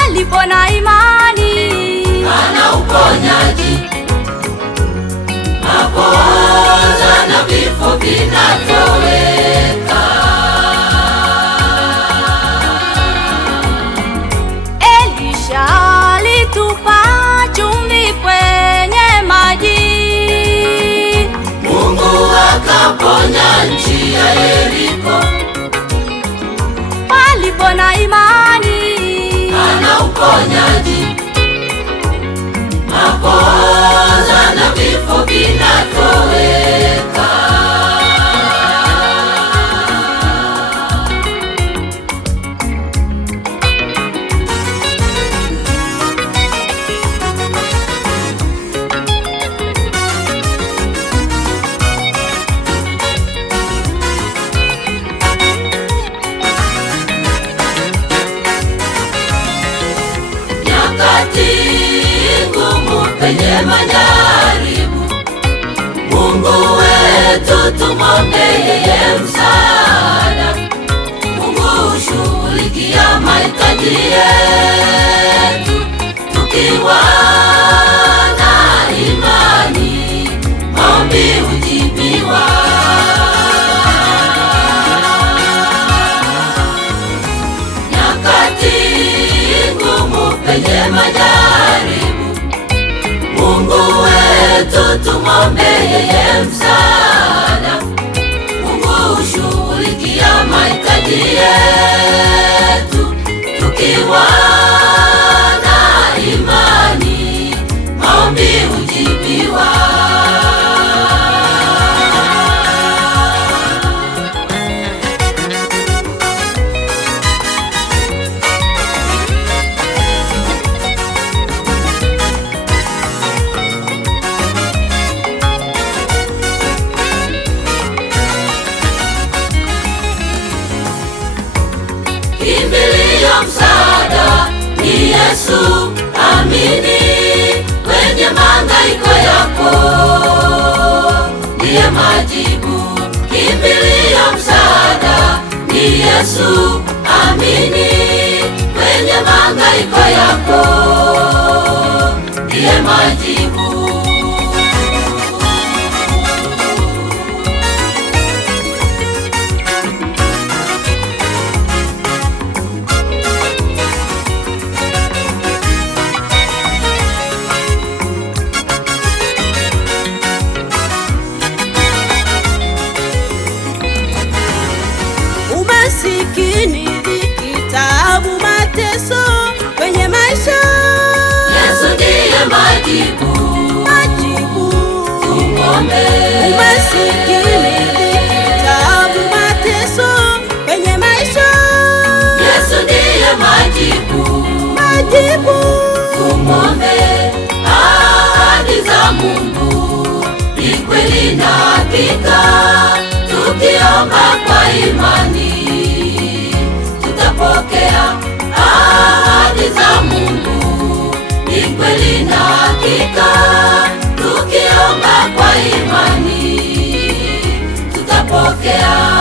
Alipo na imani ana uponyaji, magonjwa na vifo vinatoweka. Elisha alitupa chumvi kwenye maji, Mungu akaponya nchi ya Yeriko. alipo na imani ana uponyaji, magonjwa na vifo vinatoweka. Penye majaribu, Mungu wetu tumwombe yeye msaada. Mungu hushughulikia mahitaji yetu tukiwa na imani, maombi hujibiwa. Nyakati ngumu penye majaribu, Mungu wetu tumwombe yeye msaada. Mungu hushughulikia mahitaji yetu tukiwa na imani, maombi hujibiwa. Kimbilio msaada ni Yesu, amini kwenye mahangaiko yako, ndiye majibu. Kimbilio msaada ni Yesu, amini kwenye mahangaiko yako, ndiye majibu. Umasikini, kitabu, mateso kwenye maisha, Yesu ndiye majibu, tumwombe. Umasikini, kitabu, mateso kwenye maisha, Yesu ndiye majibu, tumwombe. Ahadi za Mungu ni kweli na hakika, tukiomba kwa imani tutapokea. Ahadi za Mungu ni kweli na hakika, tukiomba kwa imani tutapokea.